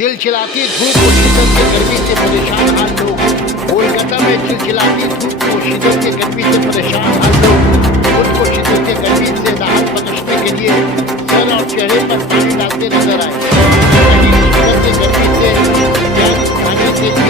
चिलचिलाती धूप और शीतल की गर्मी से परेशान हाल लोग। कोलकाता में चिलचिलाती धूप और शीतल की गर्मी से परेशान हाल लोग खुद को शीतल की गर्मी से राहत बख्शने के लिए सर और चेहरे पर पानी डालते नजर आए। शीतल की गर्मी से निजात पाने के लिए